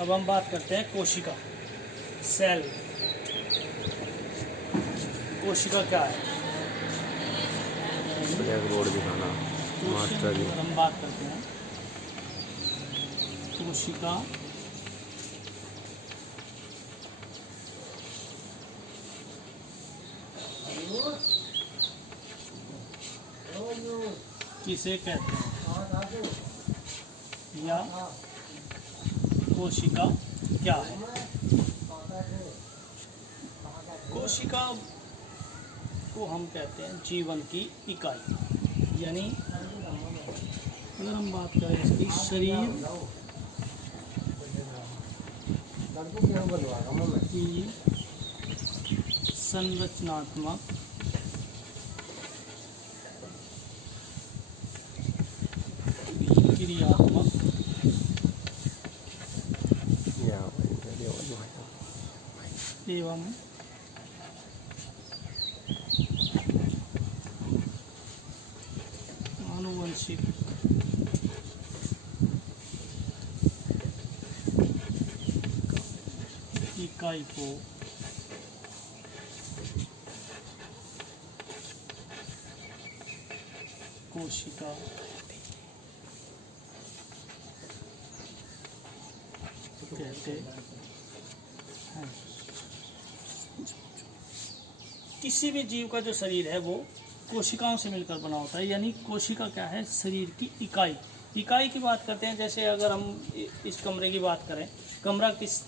अब हम बात करते हैं कोशिका, सेल। कोशिका क्या है? ब्लैक बोर्ड दिखाना मास्टर जी। हम बात करते हैं कोशिका किसे कहते हैं या कोशिका क्या है? कोशिका को हम कहते हैं जीवन की इकाई, यानी अगर हम बात करें इसकी शरीर की संरचनात्मक क्रियात्मक एवं आनुवंशिक इकाई को कोशिका कहते हैं। किसी भी जीव का जो शरीर है वो कोशिकाओं से मिलकर बना होता है, यानी कोशिका क्या है? शरीर की इकाई। इकाई की बात करते हैं, जैसे अगर हम इस कमरे की बात करें, कमरा किस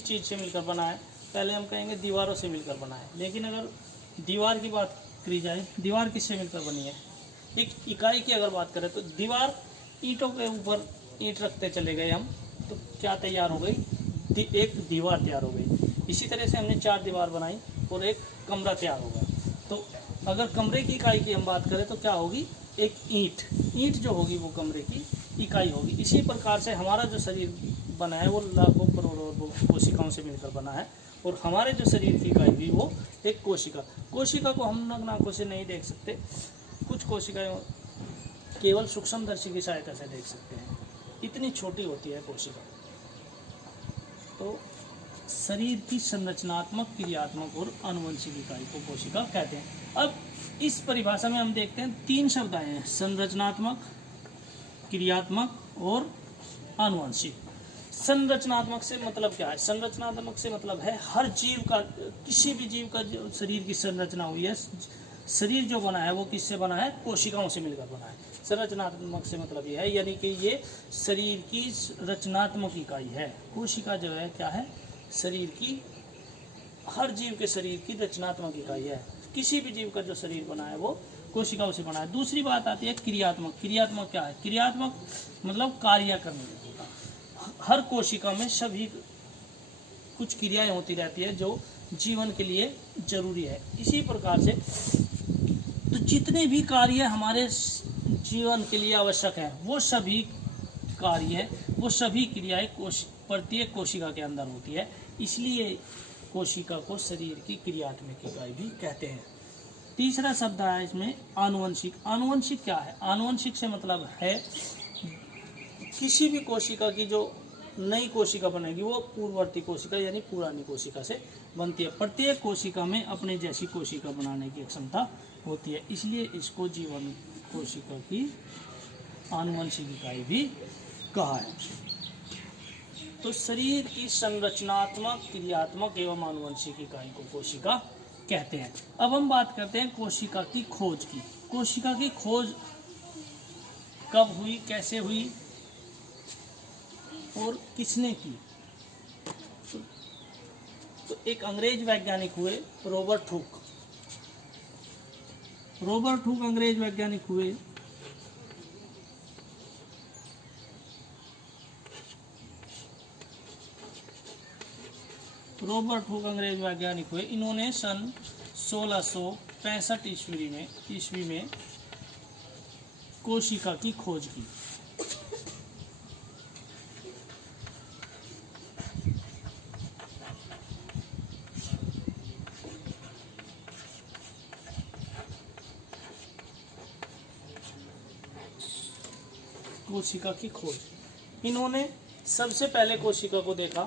चीज़ से मिलकर बना है? पहले हम कहेंगे दीवारों से मिलकर बना है, लेकिन अगर दीवार की बात करी जाए, दीवार किससे मिलकर बनी है? एक इकाई की अगर बात करें तो दीवार, ईंटों के ऊपर ईंट रखते चले गए हम, तो क्या तैयार हो गई? एक दीवार तैयार हो गई। इसी तरह से हमने 4 दीवार बनाई और एक कमरा तैयार हो गया। तो अगर कमरे की इकाई की हम बात करें तो क्या होगी? एक ईंट जो होगी वो कमरे की इकाई होगी। इसी प्रकार से हमारा जो शरीर बना है वो लाखों करोड़ों कोशिकाओं से मिलकर बना है, और हमारे जो शरीर की इकाई भी वो एक कोशिका को हम नग्न आंखों से नहीं देख सकते। कुछ कोशिकाएं केवल सूक्ष्मदर्शी की सहायता से देख सकते हैं, इतनी छोटी होती है कोशिका। तो शरीर की संरचनात्मक, क्रियात्मक और आनुवंशिक इकाई को कोशिका कहते हैं। अब इस परिभाषा में हम देखते हैं 3 शब्द आए हैं: संरचनात्मक, क्रियात्मक और आनुवंशिक। संरचनात्मक से मतलब क्या है? संरचनात्मक से मतलब है हर जीव का, किसी भी जीव का जो शरीर की संरचना हुई है, शरीर जो बना है वो किससे बना है? कोशिकाओं से मिलकर बना है। संरचनात्मक से मतलब ये है, यानी कि ये शरीर की रचनात्मक इकाई है। कोशिका जो है क्या है? शरीर की, हर जीव के शरीर की रचनात्मक इकाई है। किसी भी जीव का जो शरीर बना है वो कोशिकाओं से बना है। दूसरी बात आती है क्रियात्मक। क्रियात्मक क्या है? क्रियात्मक मतलब कार्य करने का। हर कोशिका में सभी कुछ क्रियाएं होती रहती है जो जीवन के लिए जरूरी है। इसी प्रकार से तो जितने भी कार्य हमारे जीवन के लिए आवश्यक है वो सभी कार्य, वो सभी क्रियाएं प्रत्येक कोशिका के अंदर होती है। इसलिए कोशिका को शरीर की क्रियात्मक इकाई भी कहते हैं। तीसरा शब्द है इसमें आनुवंशिक। आनुवंशिक क्या है? आनुवंशिक से मतलब है किसी भी कोशिका की जो नई कोशिका बनेगी वो पूर्ववर्ती कोशिका यानी पुरानी कोशिका से बनती है। प्रत्येक कोशिका में अपने जैसी कोशिका बनाने की क्षमता होती है, इसलिए इसको जीवन कोशिका की आनुवंशिक इकाई भी कहा है। तो शरीर की संरचनात्मक, क्रियात्मक एवं आनुवंशिक इकाई को कोशिका कहते हैं। अब हम बात करते हैं कोशिका की खोज की। कोशिका की खोज कब हुई, कैसे हुई और किसने की? तो एक अंग्रेज वैज्ञानिक हुए, रॉबर्ट हुक। रॉबर्ट हुक अंग्रेज वैज्ञानिक हुए। रॉबर्ट हुक अंग्रेज वैज्ञानिक हुए। इन्होंने सन 1665 ईस्वी में कोशिका की खोज की। कोशिका की खोज। इन्होंने सबसे पहले कोशिका को देखा।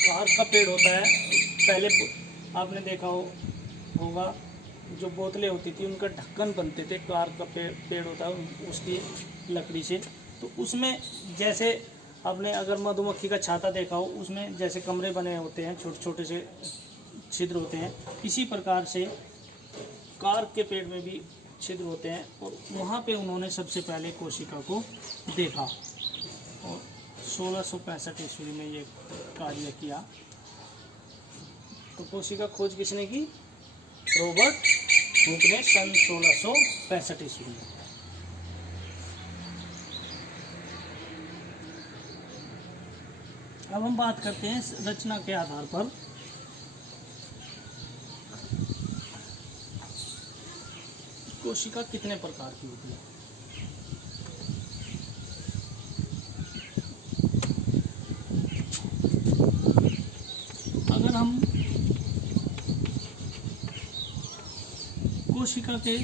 कार का पेड़ होता है, पहले आपने देखा होगा जो बोतलें होती थी उनका ढक्कन बनते थे, कार का पेड़ होता है उसकी लकड़ी से। तो उसमें जैसे आपने अगर मधुमक्खी का छाता देखा हो, उसमें जैसे कमरे बने होते हैं, छोटे छोटे से छिद्र होते हैं, इसी प्रकार से कार के पेड़ में भी छिद्र होते हैं। और वहाँ पे उन्होंने सबसे पहले कोशिका को देखा और 1665 ईस्वी में ये कार्य किया। तो कोशिका खोज किसने की? रॉबर्ट हुक ने सन 1665 ईस्वी में। अब हम बात करते हैं रचना के आधार पर। कोशिका कितने प्रकार की होती है? अगर हम कोशिका के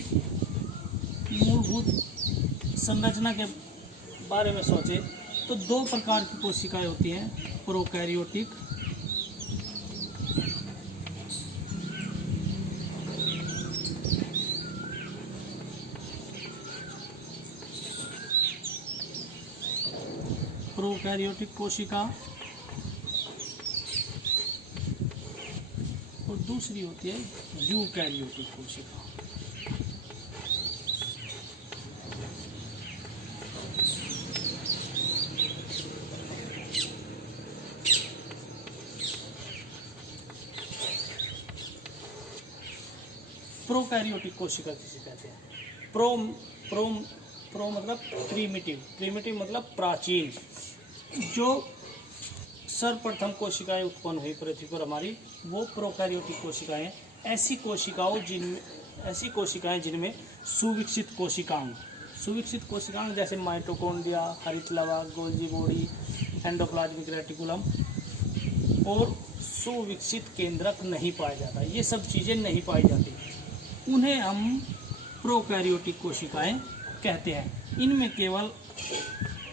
मूलभूत संरचना के बारे में सोचें तो दो प्रकार की कोशिकाएं होती हैं, प्रोकैरियोटिक कोशिका और दूसरी होती है यूकैरियोटिक कोशिका। प्रोकैरियोटिक कोशिका किसे कहते हैं? प्रो मतलब प्रीमिटिव मतलब प्राचीन। जो सर्वप्रथम कोशिकाएं उत्पन्न हुई पृथ्वी पर हमारी, वो प्रोकैरियोटिक कोशिकाएं। ऐसी कोशिकाएं जिनमें सुविकसित कोशिकांग जैसे माइटोकॉन्ड्रिया, हरितलवा, गोल्जी बॉडी, एंडोप्लाज्मिक रेटिकुलम और सुविकसित केंद्रक नहीं पाया जाता। ये सब चीज़ें नहीं पाई जाती, उन्हें हम प्रोकैरियोटिक कोशिकाएं कहते हैं। इनमें केवल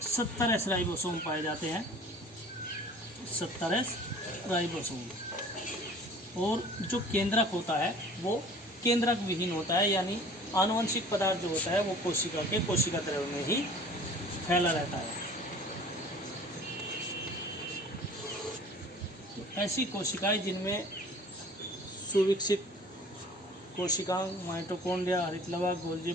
70 एस राइबोसोम पाए जाते हैं, 70 एस राइबोसोम। और जो केंद्रक होता है वो केंद्रक विहीन होता है, यानी आनुवंशिक पदार्थ जो होता है वो कोशिका द्रव्य में ही फैला रहता है। तो ऐसी कोशिकाएं जिनमें सुविकसित कोशिकांग, माइटोकॉन्ड्रिया, हरितलवा, गोल्जी